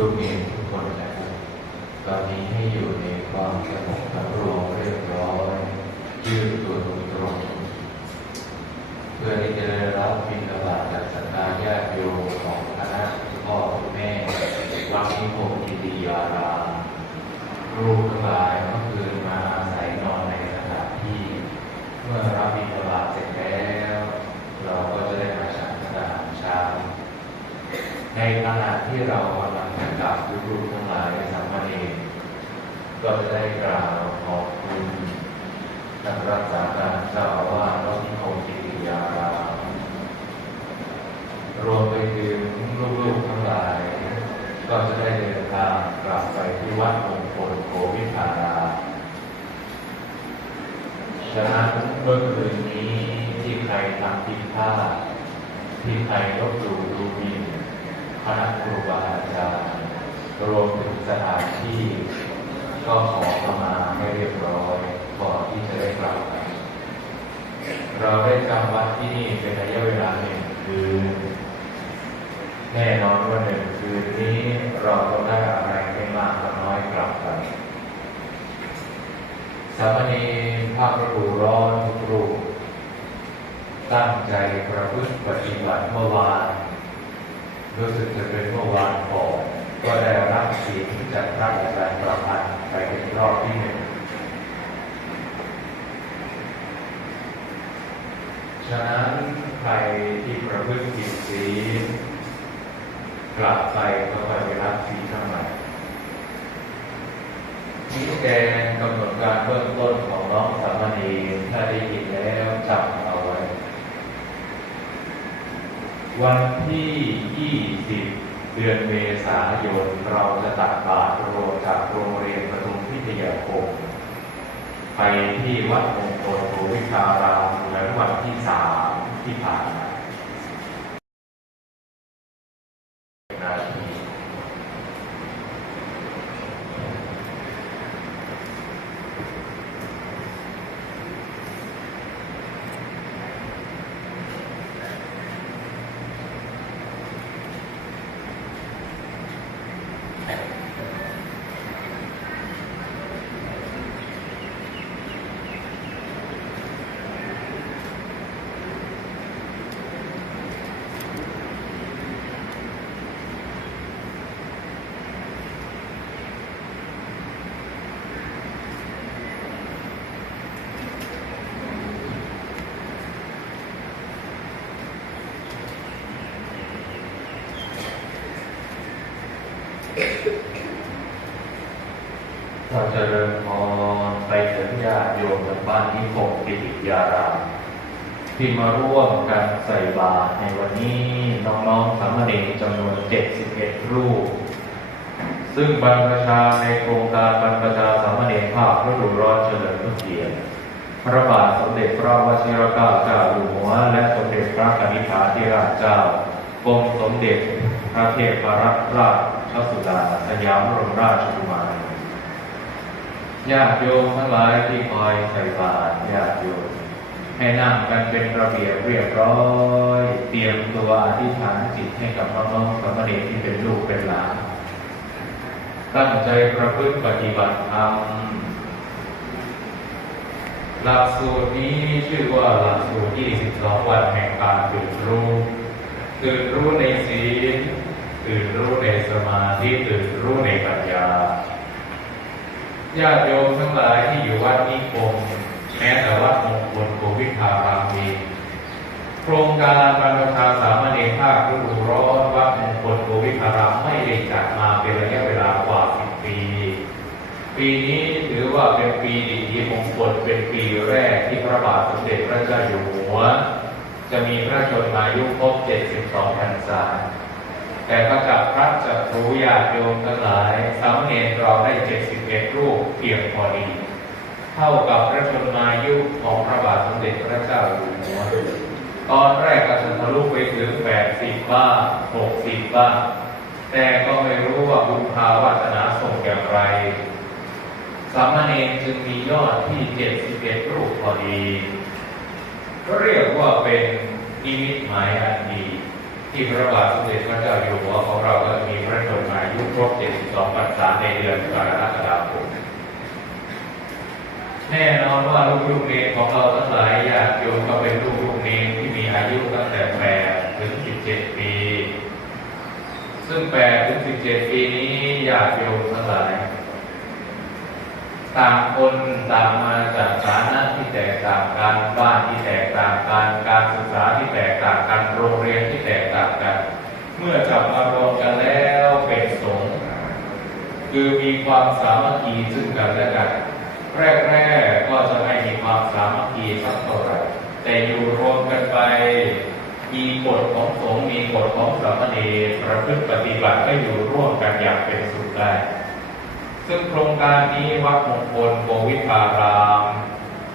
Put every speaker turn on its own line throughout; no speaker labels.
ลูกเองทุกคนนะครับตอนนี้ให้อยู่ในความสงบสำรวมเรียบร้อยยืดตัวตรงตรงเพื่อที่จะได้รับบิณฑบาตจากศรัทธาญาติโยมของคณะพ่อคแม่วัดนิพนธ์กิติยารามรูปทั้งหลายเมื่อคืนมาอาศัยนอนในสถานที่ เมื่อรับบิณฑบาตเสร็จแล้ว เราก็จะได้มาฉันอาหารเช้าในขณะที่เรากำลั งจะกลับลูกๆทั้งหลายสามเณรก็จะได้กล่าวขอบคุณท่านรักษาการเจ้าอาวาสวัดนิคมกิติยารารวมไปถึงลูกๆทั้งหลาย ก็จะได้เดินทางกลับไปที่วัดมงคลโควิหาราฉะนั้นเมื่อคืนนี้ที่ใครทำผิดพลาดที่ใครลบหลู่ดูหมิ่น คณะครูบาอาจารย์รวมถึงสถานที่ก็ขอเข้ามาให้เรียบร้อยก่อนที่จะได้กลับไปเราได้จำวัดที่นี่เป็นระยะเวลาหนึ่งคืนแน่นอนว่าหนึ่งคืนนี้เราต้องได้อะไรไม่มากก็น้อยกลับไปสามเณรภาคประตูร้อนทุกรูปตั้งใจประพฤติปฏิบัติเมื่อวาน รู้สึกจะเป็นเมื่อวานก่อนก็ได้รับเสียงจากพระอาจารย์ประพันธ์ไปเป็นรอบที่หนึ่งฉะนั้นใครที่ประพฤติผิดศีลกลับไปก็ไปรับศีลใหม่ชี้แจงกำหนดการเบื้องต้นของน้องสามเณรถ้าได้ยินแล้วจำเอาไว้ วันที่ 20 เดือนเมษายน เราจะตักบาตรรวมจากโรงเรียนประทุมพิทยาคม ไปที่วัดมงคลโพวิชารามเหมือนวันที่สามที่ผ่านมาที เจริ่มพรไปถึงญาติโยมทางบ้านนิคมกิติยารามที่มาร่วมกันใส่บาตรในวันนี้น้องๆสามเณรจำนวน 71 รูป ซึ่งบรรพชาในโครงการบรรพชาสามเณรภาคฤดูร้อนเฉลิมพระเกียรติพระบาทสมเด็จพระวชิรเกล้าเจ้าอยู่หัว และสมเด็จพระกนิษฐาธิราชเจ้ากรมสมเด็จพระเทพรัตนราชสุดาสยามบรมราชกุมาร ญาติโยมทั้งหลายที่คอยใส่บาตรญาติโยมให้นั่งกันเป็นระเบียบเรียบร้อย เตรียมตัวอธิษฐานจิตให้กับน้องๆสมเณรที่เป็นลูกเป็นหลานตั้งใจประพฤติปฏิบัติธรรมหลักสูตรนี้ชื่อว่าหลักสูตร 22 วันแห่งการตื่นรู้ตื่นรู้ในศีลตื่นรู้ในสมาธิตื่นรู้ในปัญญา ญาติโยมทั้งหลายที่อยู่วัดนิคมแม้แต่วัดมงคลโควิทารามเองโครงการบรรพชาสามเณรภาคฤดูร้อนวัดมงคลโควิทารามไม่ได้จัดมาเป็นระยะเวลากว่าสิบปี ปีนี้ถือว่าเป็นปีดีมงคลเป็นปีแรกที่พระบาทสมเด็จพระเจ้าอยู่หัว จะมีพระชนมายุครบ 72พรรษา แต่ก็จับพระจับรู้ญาติโยมทั้งหลายสามเณรเราได้71รูปเพียงพอดีเท่ากับพระชนมายุของพระบาทสมเด็จพระเจ้าอยู่หัวตอนแรกก็จะทะลุไปถึง80บ้าง60บ้างแต่ก็ไม่รู้ว่าบุญภาวาสนาส่งอย่างไร สามเณรจึงมียอดที่71รูปพอดี ก็เรียกว่าเป็นนิมิตหมายอันดี ที่พระบาทสมเด็จพระเจ้าอยู่หัวของเราก็มีพระชนมายุครบ12พรรษาในเดือนกรกฎาคมแน่นอนว่าลูกลูกเนรของเราทั้งหลายญาติโยมก็เป็นลูกลูกเนรที่มีอายุตั้งแต่ 8 ถึง 17 ปี ซึ่ง 8 ถึง 17 ปีนี้ญาติโยมทั้งหลาย ต่างคน ต่างมาจากฐานะที่แตกต่างกันบ้านที่แตกต่างกันการศึกษาที่แตกต่างกันโรงเรียนที่แตกต่างกัน เมื่อจับมารวมกันแล้วเป็นสงฆ์คือมีความสามัคคีซึ่งกันและกันแรกๆก็จะไม่มีความสามัคคีสักเท่าไหร่แต่อยู่รวมกันไป มีกฎของสงฆ์มีกฎของสามเณรประพฤติปฏิบัติก็อยู่ร่วมกันอย่างเป็นสุขได้ ซึ่งโครงการนี้วัดมงคลโกวิทาราม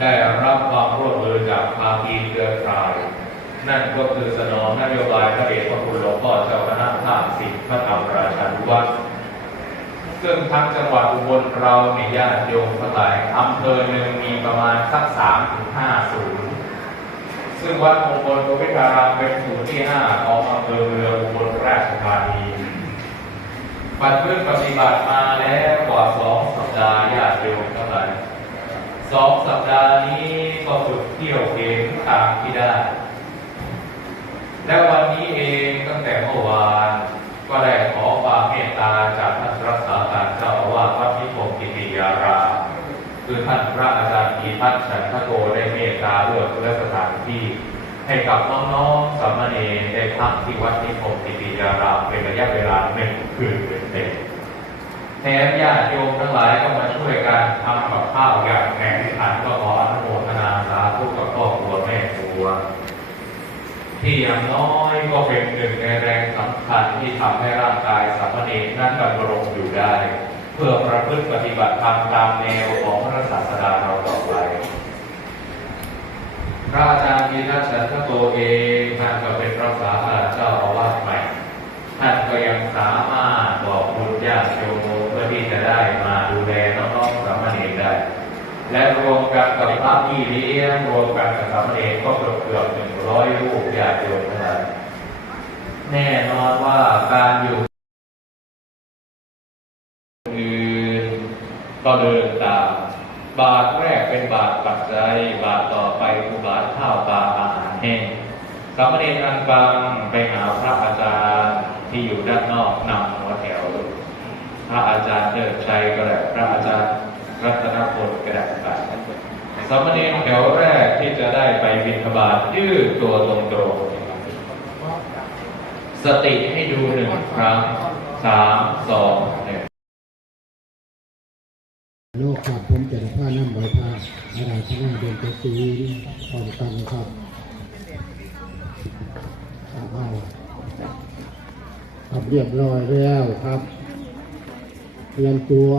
ได้รับความร่วมมือจากภาคีเครือข่าย นั่นก็คือสนองนโยบายพระเดชพระคุณหลวงพ่อเจ้าคณะภาคสิบพระธรรมราชานุวัตรซึ่งทั้งจังหวัดอุบลเราในญาติโยมทั้งหลายอำเภอหนึ่งมีประมาณสักสามถึงห้าศูนย์ซึ่งวัดมงคลโกวิทารามเป็นศูนย์ที่ห้าของอำเภอเมืองอุบลราชธานี บัตรเพื่อปฏิบัติมาแล้วกว่าสองสัปดาห์ญาติโยมทั้งหลายสองสัปดาห์นี้ก็ฝึกเที่ยวเข็มตามที่ได้ และวันนี้เองตั้งแต่เมื่อวาน ก็ได้ขอความเมตตาจากท่านรักษาการเจ้าอาวาสวัดนิคมกิติยารามคือท่านพระอาจารย์กีทัศน์ฉันทโกได้เมตตาเลือกเลือสถานที่ให้กับน้องๆสามเณรได้พักที่วัดนิคมกิติยารามเป็นระยะเวลาหนึ่งคืน เต็มๆแถมญาติโยมทั้งหลายก็มาช่วยกันทำกับข้าวอย่างแข่งขันก็ขออนุโมทนาสาธุกับครอบครัวแม่ครัว ที่อย่างน้อยก็เป็นหนึ่งในแรงสำคัญที่ทำให้ร่างกายสามเณรนั้นดำรงอยู่ได้ เพื่อประพฤติปฏิบัติธรรมตามแนวของพระศาสดาเราต่อไปพระอาจารย์มีทัศนโตเอง ได้มาดูแลน้องๆสามเณรได้ และรวมกันกับพระพี่เลี้ยงรวมกันกับสามเณรก็เกือบเกือบหนึ่งร้อยรูปญาติโยมทั้งหลแน่นอนว่าการอยู่อื่นก็เดินตาม บาทแรกเป็นบาทปัจจัยบาทต่อไปคือบาทข้าวปลาอาหารแห้งสามเณรอันฟังไปหาพระอาจารย์ที่อยู่ด้านนอกนำหัวแถว พระอาจารย์เดินชัยก็ได้พระอาจารย์รัตนพลก็ได้ไปสามเณรแถวแรกที่จะได้ไปบิณฑบาตยืดตัวตรงๆสติให้ดูหนึ่งครั้งสามสองหนึ่ง
โลกครับผมจะผ้าน้ำใบผ้าอาราธนาเดินไปสีพร้อมกันครับเอาครับเรียบร้อยแล้วครับ เตรียมตัว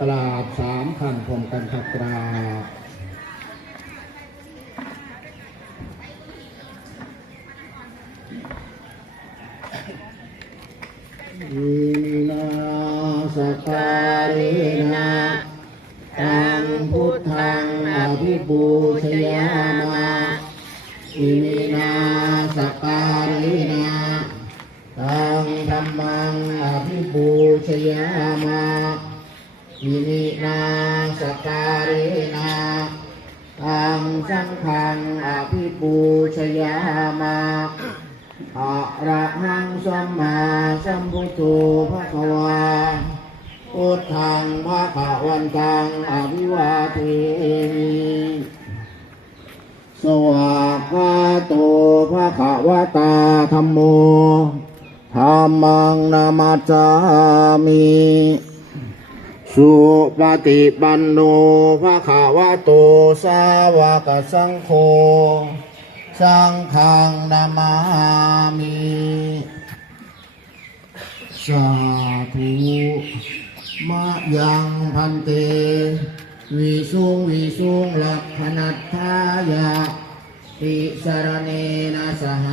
ตลาดสามคันพร้อมกันครับตราบ ชยามาอิมินาสการินาตังสังฆังอภิปูชยามาอะระหังสัมมาสัมพุทโธภะคะวาพุทธังภะคะวันตังอภิวาเทมิสวากาโตภะคะวตาธัมโม ธัมมังนามัสสามิสุปฏิปันโนภะคะวะโตสาวกสังโฆสังฆังนามามิสาธุมะยังพันเตวิสุงวิสุงลักขณัตถายะติสรเนนะสห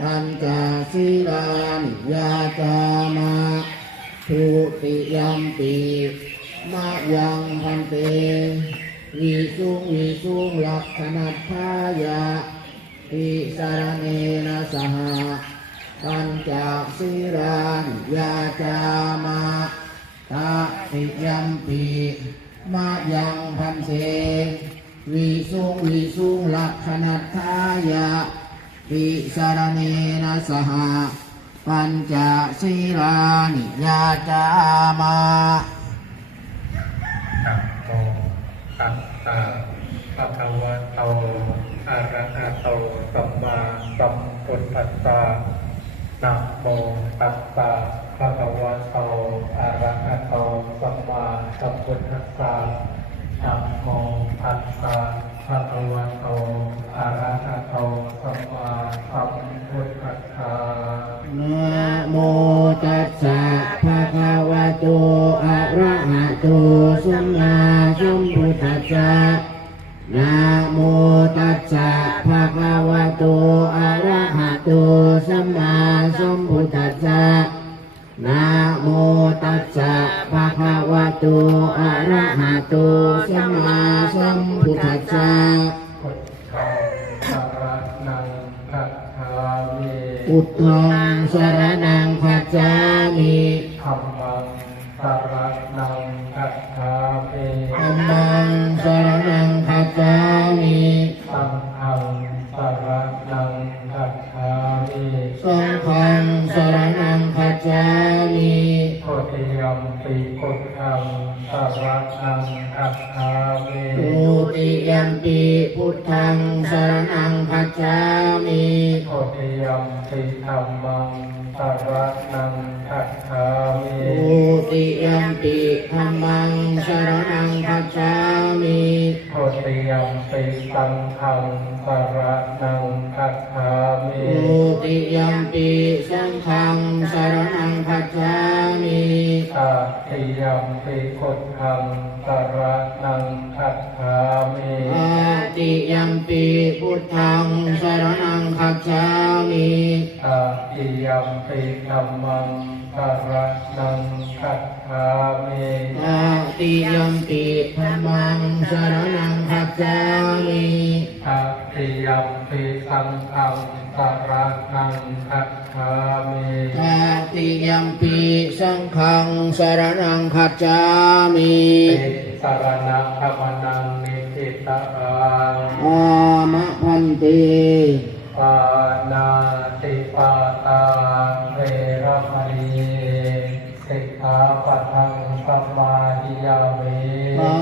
ปัญจศีลานิยาจามะทุติยัมปิมะยังพันเตวิสุงวิสุงลักขณัตถายะติสารเนนะสหปัญจศีรานยาจามะตาติยัมปีมายังพันเสวิสุงวิสุงลักขณัทายะ ปิสารเนนะสหปัญจศีลานิยาจามะ
นะโมตัสสะภะคะวะโตอะระหะโตสัมมาสัมพุทธัสสะนะโมตัสสะภะคะวะโตอะระหะโตสัมมาสัมพุทธัสสะนะโมตัสสะ ภะคะวะโตอะระหะโตสัมมาสัมพุทธัสสะ
นะโมตัสสะภะคะวะโตอะระหะโตสัมมาสัมพุทธัสสะนะโมตัสสะภะคะวะโตอะระหะโตสัมมาสัมพุทธัสสะนะโมตัสสะภะคะวะ โตอะระหะโตสัมมาสัมพุทธัสสะ
พุทธังสรณังคัจฉามิ
พุทธังสรณังคัจฉามิ
ธัมมังสรณังคัจฉามิ
ธัมมังสรณังคัจฉามิ
สัง ธังสรณังคัจฉามิ
ทุติยัมปิพุทธังสรณังคัจฉามิ
โคติยัมปิธัมมังสรณังคัจฉามิ
ทุติยัมปิธัมมังสรณังคัจฉามิ
โคติยัมปิสังฆังสรณังคัจฉามิ
ทุติยัมปิสังฆังสรณังคัจฉา
ตาติยัมปิพุทธังสรณังคัจฉามิ
อาติยัมปิพุทธังสรณังคัจฉามิ
ตาติยัมปิธัมมังสรณังคัจฉามิ
อาติยัมปิธัมมังสรณังคัจฉามิ
ตา ติยัมปิสังฆังสรณังคัจฉามิ
อาติยัมปิสังฆังสรณังคัจฉามิ
ติสรณะธรรมนังนิพิตารัง
อามะพันติ
ปานาติปาตาเวรมณีสิกขาปัทังสมาธิยามิ
ปา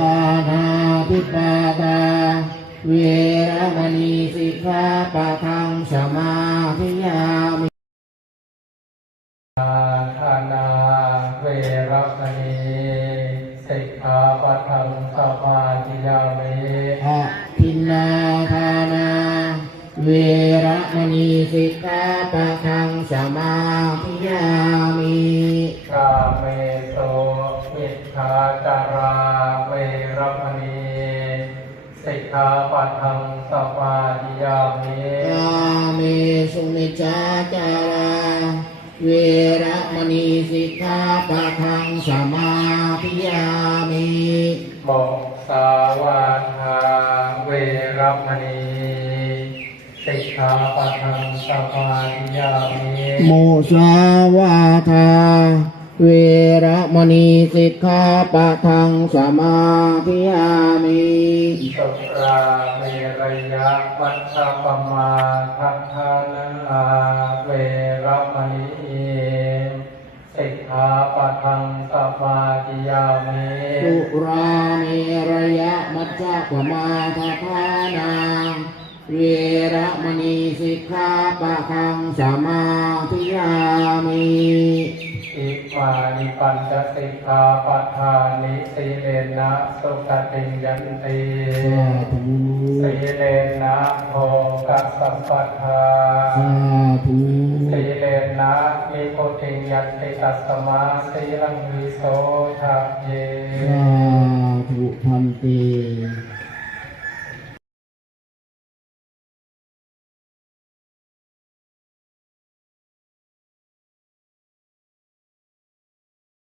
นาทิปาตา เวรมณีสิกขาปะทังสมาธิยามิ
อาทานาเวรมณีสิกขาปัทังสมาธิยามิ
อะทินนาทานาเวรมณีสิกขาปะทังสมาธิยามิ
กาเมโสมิทธาจารา ขาปัทังสมาธิยามิ
กาเมสุมิจฉาจาราเวระมณีสิกขาปะทังสมาธิยามิ
บอกสาวาทาเวรมณีสิกขาปัทังสมาธิยามิ
โมสาวาทา เวระมณีสิกขาปะทังสมาธิยามิ
สุราเมรยะวัชฌปมาทัฏฐานาเวรมณีสิกขาปัทังสมาธิยามิ
สุราเมระยะมัจจปมาทฐานาเวระมณีสิกขาปะทังสมาธิยามิ
อิมานิปัญจสิกขาปัฏฐานิสีเลนะสุขติงยันติ
สาธุ
สีเลนะโภกัสสัมปทา
สาธุ
สีเลนะมีโพธิยันติตัสสมาสีลังวิโสทะเย
สา